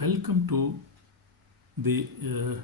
Welcome to the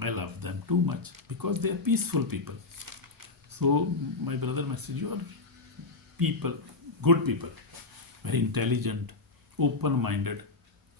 I love them too much because they are peaceful people. So my brother message, you are people, good people, very intelligent, open minded,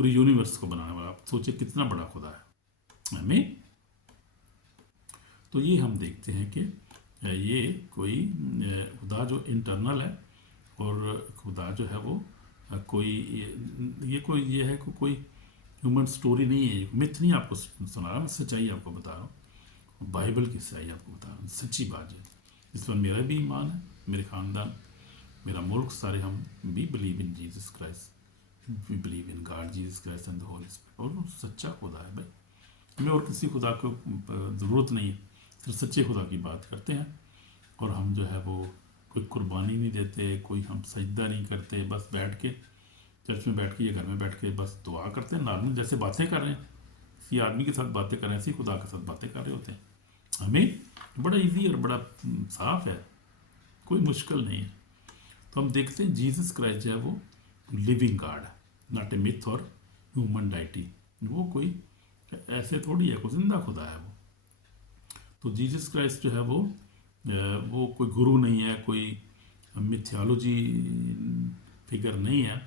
پوری universe کو بنانے والا. آپ سوچیں کتنا بڑا خدا ہے. ہمیں تو یہ ہم دیکھتے ہیں کہ یہ کوئی خدا جو انٹرنل ہے، اور خدا جو ہے وہ کوئی یہ ہے کہ کوئی ہیومن سٹوری نہیں ہے، متھ نہیں آپ کو سنا رہا، میں سچائی آپ کو بتا رہا ہوں، بائبل کی سچائی آپ کو بتا رہا ہوں، سچی بات ہے جس پر میرا بھی ایمان ہے، میرے خاندان، میرا ملک، سارے ہم بھی believe in Jesus Christ, we believe in God Jesus Christ and the Holy Spirit. اور وہ سچا خدا ہے بھائی، ہمیں اور کسی خدا کو ضرورت نہیں ہے، صرف سچے خدا کی بات کرتے ہیں. اور ہم جو ہے وہ کوئی قربانی نہیں دیتے، کوئی ہم سجدہ نہیں کرتے، بس بیٹھ کے چرچ میں بیٹھ کے یا گھر میں بیٹھ کے بس دعا کرتے ہیں نارمل، جیسے باتیں کر رہے ہیں، کسی آدمی کے ساتھ باتیں کر رہے ہیں، اسی خدا کے ساتھ باتیں کر رہے ہوتے ہیں. ہمیں بڑا ایزی اور بڑا صاف ہے، کوئی مشکل نہیں ہے. تو ہم دیکھتے ہیں جیزس کرائسٹ جو ہے وہ لیونگ گاڈ ہے، ناٹ اے متھ اور ہیومن ڈائٹی. وہ کوئی ایسے تھوڑی ہے، کوئی زندہ خدا ہے وہ. تو جیزس کرائسٹ جو ہے وہ کوئی گرو نہیں ہے، کوئی میتھیالوجی فگر نہیں ہے،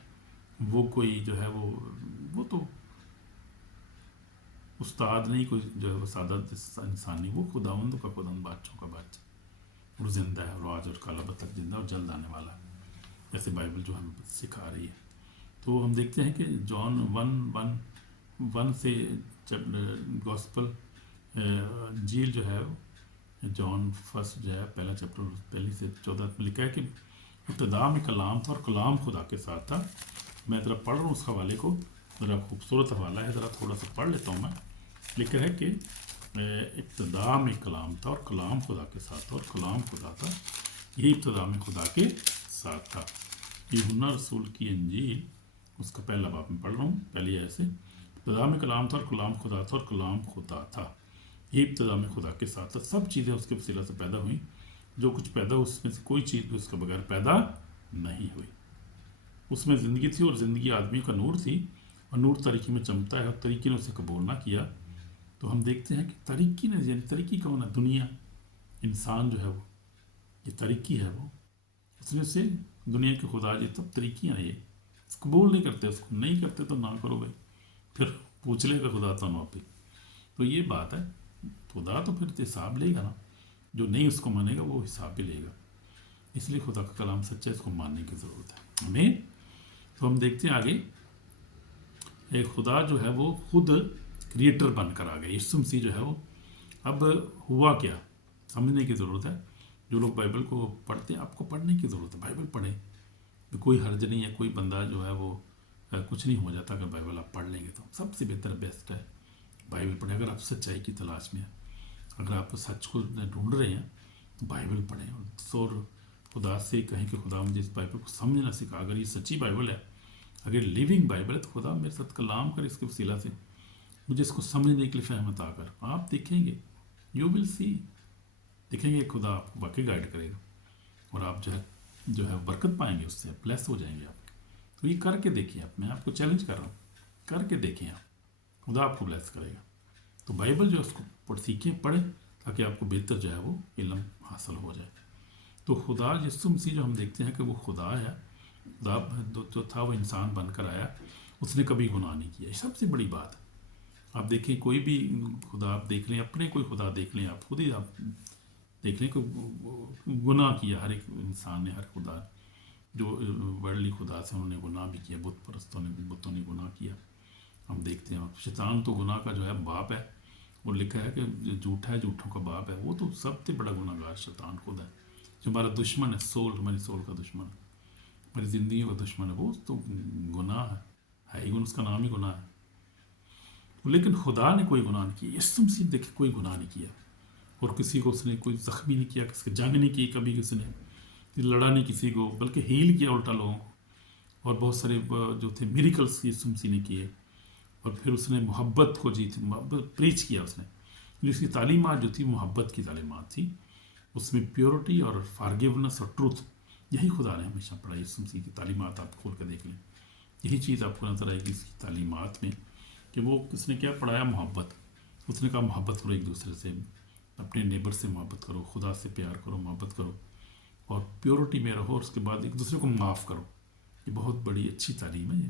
وہ کوئی جو ہے وہ تو استاد نہیں، کوئی جو ہے وہ سادہ انسان نہیں، وہ خداوند کا خداوند، بادشاہوں کا بادشاہ. وہ زندہ ہے، اور آج اور کل اب تک زندہ اور جلد آنے والا ہے، جیسے بائبل جو ہمیں سکھا رہی ہے. تو ہم دیکھتے ہیں کہ جان 1:1 سے جب گاسپل انجیل جو ہے جان فرسٹ جو ہے پہلا چیپٹر پہلی سے 14 میں لکھا ہے کہ ابتدا میں کلام تھا اور کلام خدا کے ساتھ تھا. میں ذرا پڑھ رہا ہوں اس حوالے کو، ذرا خوبصورت حوالہ ہے، ذرا تھوڑا سا پڑھ لیتا ہوں. میں لکھا ہے کہ ابتدا میں کلام تھا اور کلام خدا کے ساتھ تھا اور کلام خدا تھا، یہی ابتدا میں خدا کے ساتھ تھا. یوحنا رسول کی انجیل اس کا پہلا باب میں پڑھ رہا ہوں، پہلی ایسے ابتدا میں کلام تھا اور کلام خدا تھا اور کلام خدا تھا، یہ ابتدا میں خدا کے ساتھ تھا. سب چیزیں اس کے وسیلہ سے پیدا ہوئیں، جو کچھ پیدا اس میں سے کوئی چیز بھی اس کے بغیر پیدا نہیں ہوئی. اس میں زندگی تھی اور زندگی آدمیوں کا نور تھی، اور نور تاریکی میں چمکتا ہے اور تاریکی نے اسے قبول نہ کیا. تو ہم دیکھتے ہیں کہ تاریکی نے، یعنی تاریکی کون ہے؟ دنیا، انسان جو ہے وہ، یہ تاریکی ہے. وہ اس میں سے دنیا کے خدا جی تب تاریکیاں ہیں، یہ قبول نہیں کرتے، اس کو نہیں کرتے تو نہ کرو بھائی، پھر پوچھ لے گا خدا تو نہ پہ. تو یہ بات ہے، خدا تو پھر حساب لے گا نا، جو نہیں اس کو مانے گا وہ حساب بھی لے گا. اس لیے خدا کا کلام سچا ہے، اس کو ماننے کی ضرورت ہے ہمیں. تو ہم دیکھتے ہیں آگے، ایک خدا جو ہے وہ خود کریٹر بن کر آ گیا. یسوع مسیح جو ہے وہ اب ہوا کیا، سمجھنے کی ضرورت ہے. جو لوگ بائبل کو پڑھتے ہیں، آپ کو پڑھنے کی ضرورت ہے، بائبل پڑھیں، کوئی حرج نہیں ہے. کوئی بندہ جو ہے وہ کچھ نہیں ہو جاتا اگر بائبل آپ پڑھ لیں گے. تو سب سے بہتر بیسٹ ہے بائبل پڑھیں. اگر آپ سچائی کی تلاش میں ہیں، اگر آپ سچ کو ڈھونڈ رہے ہیں تو بائبل پڑھیں، اور خدا سے کہیں کہ خدا مجھے اس بائبل کو سمجھنا سکھا. اگر یہ سچی بائبل ہے، اگر لیونگ بائبل ہے، تو خدا میرے ساتھ کلام کر اس کے وسیلہ سے مجھے اس کو سمجھنے کے لیے فہم عطا کر. آپ دیکھیں گے، یو ول سی، دیکھیں گے خدا آپ کو واقعی گائیڈ کرے گا، اور آپ جو ہے برکت پائیں گے، اس سے بلیس ہو جائیں گے آپ. تو یہ کر کے دیکھیں، میں آپ کو چیلنج کر رہا ہوں، کر کے دیکھیں آپ، خدا آپ کو بلیس کرے گا. تو بائبل جو ہے اس کو سیکھیں، پڑھیں، تاکہ آپ کو بہتر جو ہے وہ علم حاصل ہو جائے. تو خدا یسوع مسیح جو ہم دیکھتے ہیں کہ وہ خدا ہے، خدا جو تھا وہ انسان بن کر آیا، اس نے کبھی گناہ نہیں کیا. یہ سب سے بڑی بات ہے. آپ دیکھیں کوئی بھی خدا آپ دیکھ لیں، اپنے کوئی خدا دیکھ لیں، آپ خود ہی آپ دیکھ لیں کہ گناہ کیا ہر ایک انسان نے، ہر خدا جو ورلڈلی خدا سے انہوں نے گناہ بھی کیا، بت پرستوں نے، بتوں نے گناہ کیا. ہم دیکھتے ہیں شیطان تو گناہ کا جو ہے باپ ہے، وہ لکھا ہے کہ جھوٹا ہے، جھوٹوں کا باپ ہے. وہ تو سب سے بڑا گناہ گار شیطان خود ہے، جو ہمارا دشمن ہے، سول، ہماری سول کا دشمن ہے، ہماری زندگی کا دشمن ہے. وہ تو گناہ ہے ہی، اس کا نام ہی گناہ ہے. لیکن خدا نے کوئی گناہ نہیں کیا. یسوع مسیح دیکھے کوئی گناہ نہیں کیا، اور کسی کو اس نے کوئی زخمی نہیں کیا، کسی کو جنگ نہیں کی، کبھی کسی نے لڑا نہیں کسی کو، بلکہ ہیل کیا الٹا لوگوں کو. اور بہت سارے جو تھے میریکلس یسوع مسیح نے کیے. اور پھر اس نے محبت کو محبت پریچ کیا. اس نے اس کی تعلیمات جو تھی محبت کی تعلیمات تھی، اس میں پیورٹی اور فارگیونس اور ٹروتھ، یہی خدا نے ہمیشہ پڑھائی. یسوع مسیح کی تعلیمات آپ کھول کے دیکھ لیں، یہی چیز آپ کو نظر آئے گی اس کی تعلیمات میں، کہ وہ اس نے کیا پڑھایا؟ محبت. اس نے کہا محبت کرو ایک دوسرے سے، اپنے نیبر سے محبت کرو، خدا سے پیار کرو، محبت کرو، اور پیورٹی میں رہو، اور اس کے بعد ایک دوسرے کو معاف کرو. یہ بہت بڑی اچھی تعلیم ہے.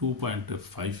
2.5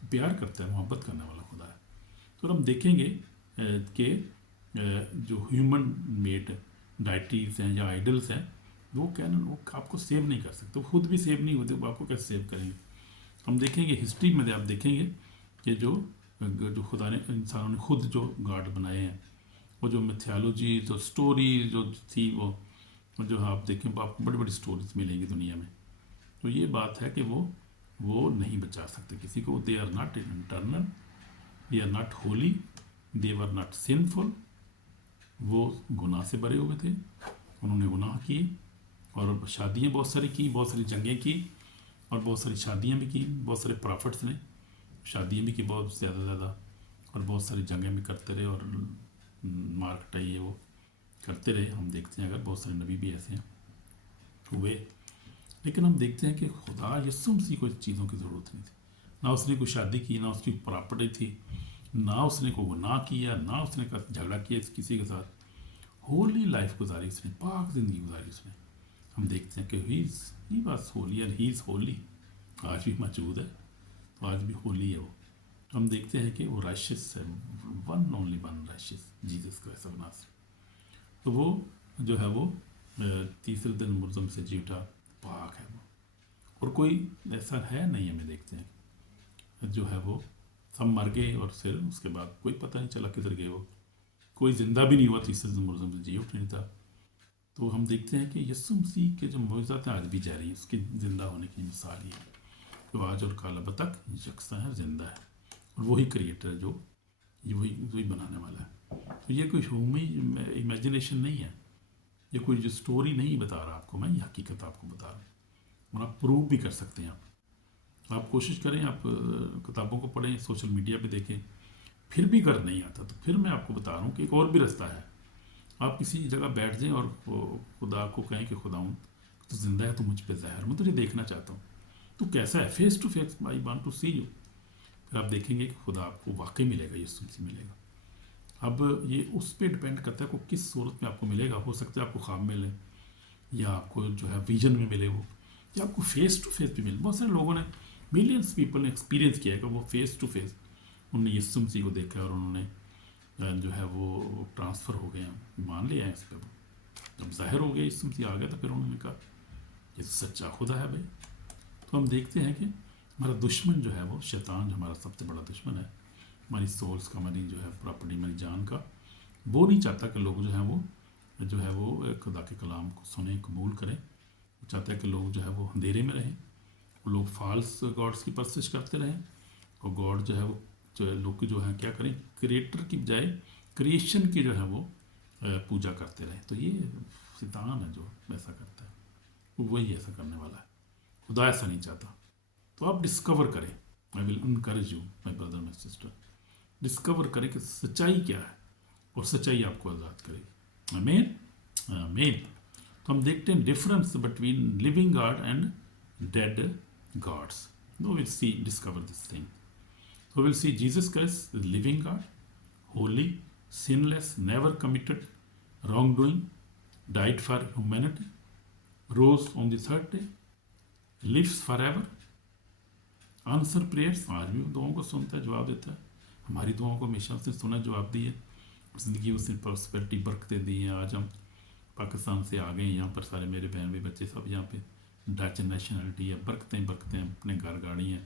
تو پیار کرتا ہے، محبت کرنے والا خدا ہے. تو ہم دیکھیں گے کہ جو ہیومن میڈ ڈائٹیز ہیں یا آئیڈلس ہیں وہ کیا نا وہ آپ کو سیو نہیں کر سکتے، وہ خود بھی سیو نہیں ہوتے، وہ آپ کو کیسے سیو کریں گے. ہم دیکھیں گے ہسٹری میں آپ دیکھیں گے کہ جو خدا نے انسانوں نے خود جو گاڈ بنائے ہیں، وہ جو میتھیالوجی جو سٹوری جو تھی وہ جو آپ دیکھیں آپ کو بڑی بڑی سٹوریز ملیں گی دنیا میں. تو یہ بات ہے کہ وہ نہیں بچا سکتے کسی کو. They are not internal, they are not holy, they are not sinful. وہ گناہ سے بھرے ہوئے تھے، انہوں نے گناہ کیے اور شادیاں بہت ساری کی، بہت ساری جنگیں کی اور بہت ساری شادیاں بھی کی. بہت سارے پرافٹس نے شادیاں بھی کی بہت زیادہ اور بہت ساری جنگیں بھی کرتے رہے اور مار کٹائی ہے وہ کرتے رہے. ہم دیکھتے ہیں اگر بہت سارے نبی بھی ایسے ہیں ہوئے، لیکن ہم دیکھتے ہیں کہ خدا یسوع مسیح کو اس چیزوں کی ضرورت نہیں تھی. نہ اس نے کوئی شادی کی، نہ اس کی پراپرٹی تھی، نہ اس نے کوئی گناہ کیا، نہ اس نے جھگڑا کیا کسی کے ساتھ. ہولی لائف گزاری اس نے، پاک زندگی گزاری اس نے. ہم دیکھتے ہیں کہ he was holy and he is holy. آج بھی موجود ہے، تو آج بھی ہولی ہے وہ. ہم دیکھتے ہیں کہ وہ رائشس ہے، one only one righteous, Jesus Christ of Nazareth. تو وہ جو ہے وہ تیسرے دن مردوں سے جی اٹھا، پاک ہے وہ. اور کوئی ایسا ہے نہیں، ہمیں دیکھتے ہیں جو ہے وہ سب مر گئے اور پھر اس کے بعد کوئی پتہ نہیں چلا کدھر گئے وہ. کوئی زندہ بھی نہیں ہوا تیسرے دن مردوں سے جی اٹھ نہیں تھا. تو ہم دیکھتے ہیں کہ یسوع مسیح کے جو معجزات ہیں آج بھی جاری ہیں. اس کے زندہ ہونے کی مثال یہ ہے کہ آج اور کل اب تک یکساں ہے، زندہ ہے، اور وہی کریٹر ہے جو وہی بنانے والا ہے. تو یہ کوئی ہومی امیجنیشن نہیں ہے، یہ کوئی جو سٹوری نہیں بتا رہا آپ کو میں، یہ حقیقت آپ کو بتا رہا ہوں. اور آپ پروو بھی کر سکتے ہیں. آپ کوشش کریں، آپ کتابوں کو پڑھیں، سوشل میڈیا پہ دیکھیں، پھر بھی اگر نہیں آتا تو پھر میں آپ کو بتا رہا ہوں کہ ایک اور بھی رستہ ہے. آپ کسی جگہ بیٹھ جائیں اور خدا کو کہیں کہ خدا ہوں تو زندہ ہے، تو مجھ پہ ظاہر، میں تجھے دیکھنا چاہتا ہوں، تو کیسا ہے، face to face, I want to see you. پھر آپ دیکھیں گے کہ خدا آپ کو واقعی ملے گا، یسوع مسیح ملے گا. اب یہ اس پہ ڈپینڈ کرتا ہے کہ کس صورت میں آپ کو ملے گا. ہو سکتا ہے آپ کو خواب ملے، یا آپ کو جو ہے ویژن میں ملے وہ، یا آپ کو فیس ٹو فیس بھی ملے. بہت سارے لوگوں نے، ملینس پیپل نے ایکسپیرینس کیا ہے کہ وہ فیس ٹو فیس انہوں نے یسوع مسیح کو دیکھا اور انہوں نے جو ہے وہ ٹرانسفر ہو گئے ہیں، مان لیا ہے اس پہ. جب ظاہر ہو گیا یسوع مسیح آ گیا تو پھر انہوں نے کہا یہ سچا خدا ہے بھائی. تو ہم دیکھتے ہیں کہ ہمارا دشمن جو ہے وہ شیطان، جو ہمارا سب سے بڑا دشمن ہے ہماری سولس کا، ہماری جو ہے پراپرٹی، ہماری جان کا، وہ نہیں چاہتا کہ لوگ جو ہے وہ خدا کے کلام کو سنیں، قبول کریں. وہ چاہتا ہے کہ لوگ جو ہے وہ اندھیرے میں رہیں، وہ لوگ فالس گاڈس کی پرستش کرتے رہیں، اور گاڈ جو ہے وہ لوگ جو ہیں کیا کریں، کریٹر کی بجائے کریشن کی جو ہے وہ پوجا کرتے رہیں. تو یہ شیطان ہے جو ایسا کرتا ہے، وہی ایسا کرنے والا ہے. خدا ایسا نہیں چاہتا. تو آپ ڈسکور کریں. I will encourage you my brother my sister, discover کریں کہ سچائی کیا ہے، اور سچائی آپ کو آزاد کرے گی. آمین آمین. تو ہم دیکھتے ہیں difference between living God and dead gods. No will see discover this thing. So we'll see Jesus Christ is living God, holy, sinless, never committed wrongdoing, died for humanity, rose on the third day, lives forever, answer prayers. آج بھی دعاؤں کو سنتا ہے، جواب دیتا ہے. ہماری دعاؤں کو ہمیشہ اس نے سنا، جواب دی ہے. زندگی اس نے پراسپیرٹی، برکتیں دی ہیں. آج ہم پاکستان سے آ گئے ہیں، یہاں پر سارے میرے بہن بھی بچے سب یہاں پہ ڈچ نیشنلٹی ہے، برکتیں اپنے گھر گاڑی ہیں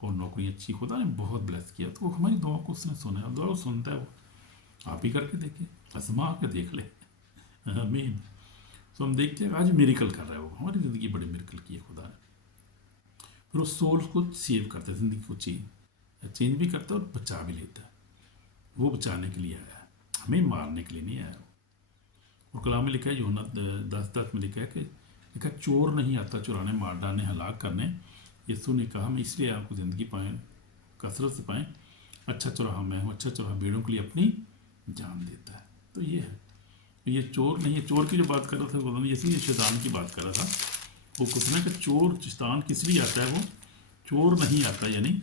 اور نوکری اچھی. خدا نے بہت بلیس کیا. تو ہماری دعاؤں کو اس نے سنا ہے، اب دعا سنتا ہے وہ. آپ ہی کر کے دیکھیں، آزما کے دیکھ لیں. آمین. تو ہم دیکھتے ہیں آج میریکل کر رہا ہے وہ. ہماری زندگی بڑے میریکل کی ہے خدا نے. پھر وہ سول کو سیو کرتا ہے، زندگی کو چینج بھی کرتا ہے اور بچا بھی لیتا ہے. وہ بچانے کے لیے آیا ہے، ہمیں مارنے کے لیے نہیں آیا. اور کلام میں لکھا ہے، یوحنا 10:10 میں لکھا ہے کہ چور نہیں آتا چرانے، مار ڈالنے، ہلاک کرنے. یسوع نے کہا میں اس لیے آپ کو زندگی پائیں، کثرت سے پائیں. اچھا چراہا میں ہوں، اچھا چراہا بیڑوں کے لیے اپنی جان دیتا ہے. تو یہ ہے، یہ چور نہیں ہے. چور کی جو بات کر رہا تھا خدا نے، اسی لیے شیطان کی بات کر رہا تھا. وہ کچھ نہ کہ چور شیطان کس لیے آتا ہے، وہ چور نہیں آتا. یعنی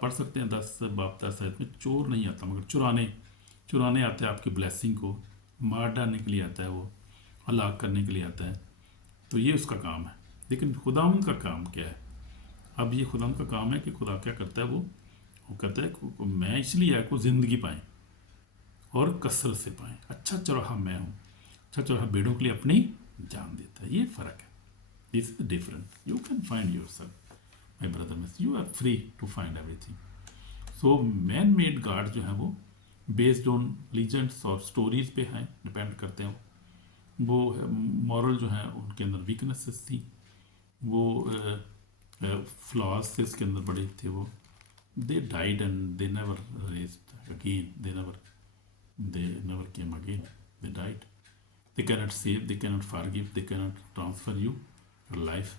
پڑھ سکتے ہیں 10 باب 10 آیت میں، چور نہیں آتا مگر چرانے آتا ہے آپ کی بلیسنگ کو، مار ڈالنے کے لیے آتا ہے، وہ ہلاک کرنے کے لیے آتا ہے. تو یہ اس کا کام ہے. لیکن خداوند کا کام کیا ہے؟ اب یہ خدا کا کام ہے کہ خدا کیا کرتا ہے، وہ کہتا ہے کہ میں اس لیے آیا کو زندگی پائیں اور کثرت سے پائیں. اچھا چرواہا میں ہوں. اچھا چرواہا بیڑوں کے لیے اپنی جان دیتا ہے. یہ فرق ہے. This is different. You can find yourself my brother. You are free to find everything. So man made god جو ہیں وہ بیسڈ آن لیجنڈس اور اسٹوریز پہ ہیں، ڈپینڈ کرتے ہیں. وہ مورل جو ہیں ان کے اندر ویکنیسز تھی، وہ فلاز تھے اس کے اندر بڑے تھے. وہ they died and they never raised again. They never came again. They died. They cannot save, they cannot forgive, they cannot transfer you your life.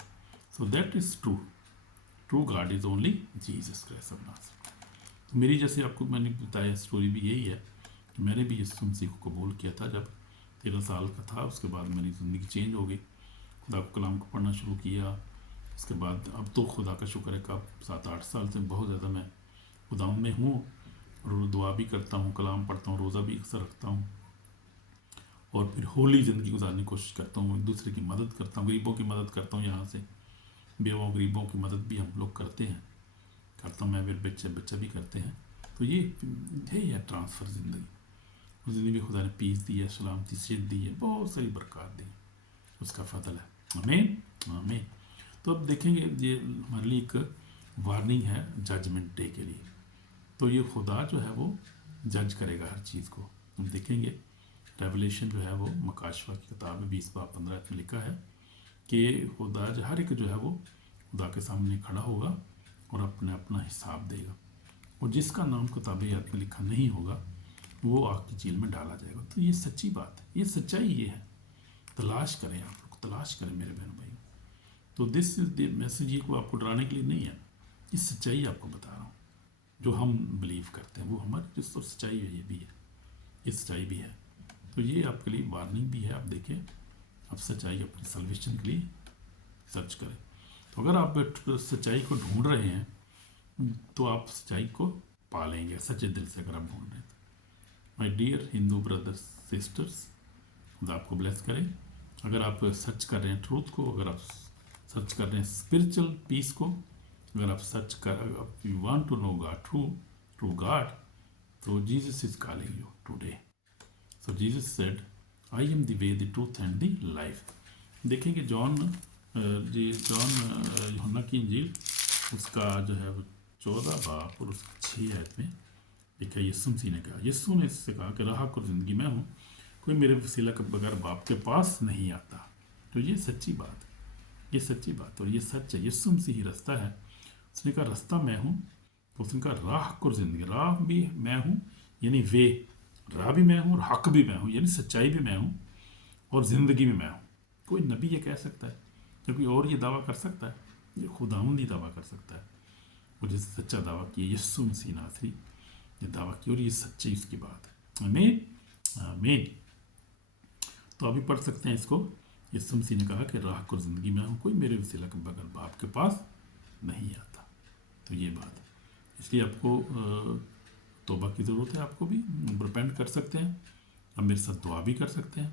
So that is true. True God is only Jesus Christ of Nazareth. تو میری جیسے آپ کو میں نے بتایا story بھی یہی ہے کہ میں نے بھی یسوع مسیح کو قبول کیا تھا جب 13 سال کا تھا. اس کے بعد میری زندگی چینج ہو گئی. خدا کو کلام کو پڑھنا شروع کیا. اس کے بعد اب تو خدا کا شکر ہے کہ اب 7-8 سال سے بہت زیادہ میں خدا میں ہوں، اور دعا بھی کرتا ہوں، کلام پڑھتا ہوں، روزہ بھی اکثر رکھتا ہوں، اور پھر ہولی زندگی گزارنے کی کوشش کرتا ہوں. ایک دوسرے کی مدد کرتا ہوں، غریبوں کی مدد کرتا ہوں. یہاں سے بیوہ غریبوں کی مدد بھی ہم لوگ کرتے ہیں، کرتا ہوں میں، میرے بچے بھی کرتے ہیں. تو یہ ہے ٹرانسفر زندگی. زندگی میں خدا نے پیس دی ہے، سلامتی صحت دی ہے، بہت ساری برکات دی، اس کا فضل ہے. آمین آمین. تو اب دیکھیں گے یہ ہمارے لیے ایک وارننگ ہے ججمنٹ ڈے کے لیے. تو یہ خدا جو ہے وہ جج کرے گا ہر چیز کو. ہم دیکھیں گے ریولیشن جو ہے وہ مکاشفہ کی کتاب میں 20:15 میں لکھا ہے کہ خدا جو ہر ایک جو ہے وہ خدا کے سامنے کھڑا ہوگا اور اپنا حساب دے گا، اور جس کا نام کتاب حیات میں لکھا نہیں ہوگا وہ آگ کی جیل میں ڈالا جائے گا. تو یہ سچی بات ہے، یہ سچائی یہ ہے. تلاش کریں، آپ لوگ تلاش کریں میرے بہن بھائی. تو دس از دی میسج. یہ کو آپ کو ڈرانے کے لیے نہیں ہے، یہ سچائی آپ کو بتا رہا ہوں جو ہم بلیو کرتے ہیں. وہ ہمارے جس تو سچائی ہے، یہ بھی ہے، یہ سچائی بھی ہے. تو یہ آپ کے لیے وارننگ بھی ہے. آپ دیکھیں، آپ سچائی اپنی سلویشن کے لیے سرچ کریں. تو اگر آپ سچائی کو ڈھونڈ رہے ہیں تو آپ سچائی کو پالیں گے سچے دل سے. اگر آپ ڈھونڈ رہے ہیں تو my dear Hindu brothers sisters, خدا آپ کو بلیس کرے. اگر آپ سرچ کر رہے ہیں ٹروتھ کو، اگر آپ سرچ کر رہے ہیں اسپرچل پیس کو، اگر آپ سرچ کر you want to know God true God, تو Jesus is calling you today. So Jesus said I am the way, the truth and the life. دیکھیں کہ جان یوحنا کی انجیل اس کا جو ہے وہ 14 باب اور اس کی 6 آیت میں لکھا. یسوع مسیح نے کہا، یسوع نے اس سے کہا کہ راہ اور زندگی میں ہوں، کوئی میرے وسیلہ کے بغیر باپ کے پاس نہیں آتا. تو یہ سچی بات ہے، یہ سچی بات اور یہ سچ ہے. یسوع مسیح ہی رستہ ہے. اس نے کہا رستہ میں ہوں، تو اس نے کہا راہ اور زندگی. راہ بھی میں ہوں یعنی وے، راہ بھی میں ہوں اور حق بھی میں ہوں یعنی سچائی بھی میں ہوں، اور زندگی بھی میں ہوں. کوئی نبی یہ کہہ سکتا ہے یا کوئی اور یہ دعویٰ کر سکتا ہے؟ یہ خداوند ہی دعویٰ کر سکتا ہے. اور جس سچا دعویٰ کیا یسوع مسیح ناصری یہ دعویٰ کی، اور یہ سچائی اس کی بات ہے. آمین آمین. تو ابھی پڑھ سکتے ہیں اس کو. یسوع مسیح نے کہا کہ راہ اور زندگی میں ہوں، کوئی میرے وسیلہ کے بغیر باپ کے پاس نہیں آتا. تو یہ بات ہے. اس لیے آپ کو توبہ کی ضرورت ہے. آپ کو بھی ریپینٹ کر سکتے ہیں. اب میرے ساتھ دعا بھی کر سکتے ہیں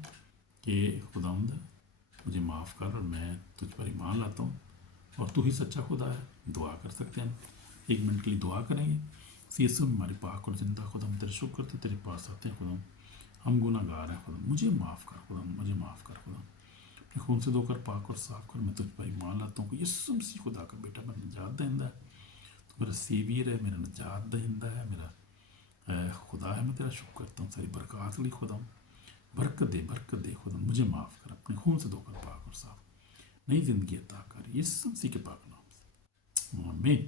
کہ خداوند مجھے معاف کر، اور میں تجھ پر ایمان لاتا ہوں اور تو ہی سچا خدا ہے. دعا کر سکتے ہیں. 1 منٹ کے لیے دعا کریں گے. یسوع ہمارے پاک اور زندہ خدا، ہم تیرے شکر کرتے تیرے پاس آتے ہیں. خدا ہم گناہ گار ہیں، خدا مجھے معاف کر، خدا مجھے معاف کر. خدا اپنے خون سے دھو کر پاک اور صاف کر. میں تجھ پر ایمان لاتا ہوں کہ یسوع مسیح خدا کا بیٹا، میرا نجات دہندہ ہے، تو میرا سیویئر ہے، میرا نجات دہندہ ہے، میرا خدا ہے. میں تیرا شکر کرتا ہوں ساری برکات لی. خدا برکت دے خدا، مجھے معاف کر، اپنے خون سے دھو کر پاک اور صاف، نئی زندگی عطا کر یسوع مسیح کے پاک نام سے. آمین.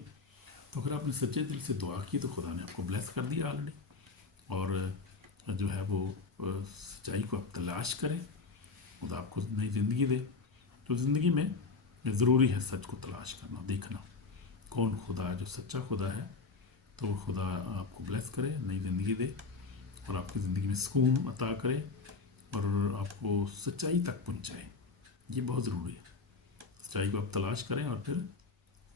تو اگر آپ نے سچے دل سے دعا کی تو خدا نے آپ کو بلیس کر دیا آلریڈی. اور جو ہے وہ سچائی کو آپ تلاش کریں، خدا آپ کو نئی زندگی دے. تو زندگی میں ضروری ہے سچ کو تلاش کرنا، دیکھنا کون خدا ہے، جو سچا خدا ہے. تو خدا آپ کو بلیس کرے، نئی زندگی دے، اور آپ کی زندگی میں سکون عطا کرے، اور آپ کو سچائی تک پہنچائے. یہ بہت ضروری ہے. سچائی کو آپ تلاش کریں اور پھر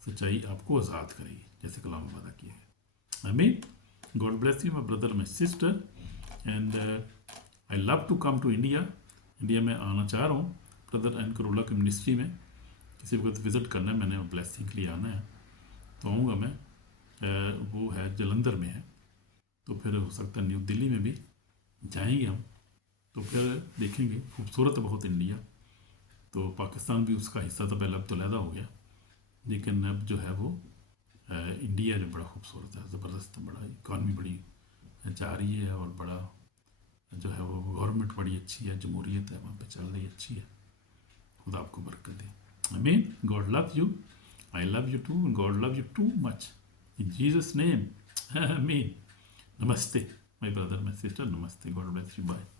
سچائی آپ کو آزاد کرے گی، جیسے کلام میں وعدہ کیا ہے. آمین. God bless you my brother my sister. And I love to come to India. India میں آنا چاہ رہا ہوں برادر اینکرولا کی منسٹری میں. کسی وقت وزٹ کرنا ہے، میں نے بلیسنگ کے لیے آنا ہے. تو آؤں گا میں. وہ ہے جلندھر میں ہے, تو پھر ہو سکتا ہے نیو دلی میں بھی جائیں گے ہم, تو پھر دیکھیں گے. خوبصورت ہے بہت انڈیا, تو پاکستان بھی اس کا حصہ تھا پہلے, اب تو علیحدہ ہو گیا, لیکن اب جو ہے وہ انڈیا جو بڑا خوبصورت ہے, زبردست ہے, بڑا اکانومی بڑی جا رہی ہے, اور بڑا جو ہے وہ گورنمنٹ بڑی اچھی ہے, جمہوریت ہے وہاں پہ چل رہی, اچھی ہے. خدا آپ کو برکت دے. آمین. God love you. I love you too. God love you too much. In Jesus name. آمین. نمستے. My brother, my sister, namaste. God bless you. Bye.